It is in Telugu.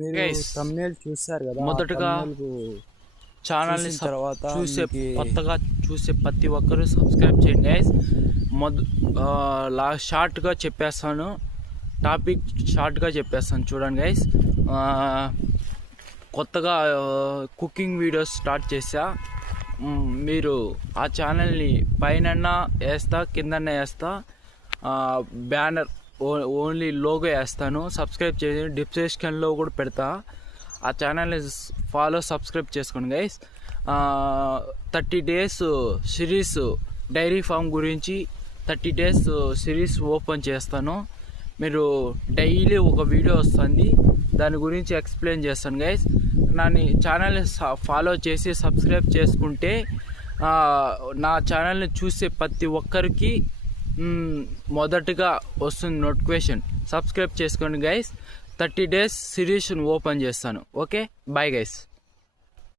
మీరు thumbnail చూశారు కదా, మొదటగా ఛానల్ని కొత్తగా చూసే ప్రతి ఒక్కరూ సబ్స్క్రైబ్ చేయండి గైస్. షార్ట్గా చెప్పేస్తాను, టాపిక్ షార్ట్గా చెప్పేస్తాను చూడండి గైస్. కొత్తగా కుకింగ్ వీడియోస్ స్టార్ట్ చేసా. మీరు ఆ ఛానల్ని పైన వేస్తా, కిందన్న వేస్తా, బ్యానర్ ఓన్లీ లోగో వేస్తాను. సబ్స్క్రైబ్ చేయండి, డిస్క్రిప్షన్లో కూడా పెడతా. ఆ ఛానల్ని సబ్స్క్రైబ్ చేసుకోండి guys. 30 days series dairy farm గురించి 30 days సిరీస్ ఓపెన్ చేస్తాను. మీరు డైలీ ఒక వీడియో వస్తుంది, దాని గురించి ఎక్స్ప్లెయిన్ చేస్తాను గైస్. నా ఛానల్ని ఫాలో చేసి సబ్స్క్రైబ్ చేసుకుంటే నా ఛానల్ని చూసే ప్రతి ఒక్కరికి మొదటగా వస్తుంది నోటిఫికేషన్. సబ్స్క్రైబ్ చేసుకోండి గైస్. 30 days సిరీస్ ఓపెన్ చేస్తాను. Okay, bye guys.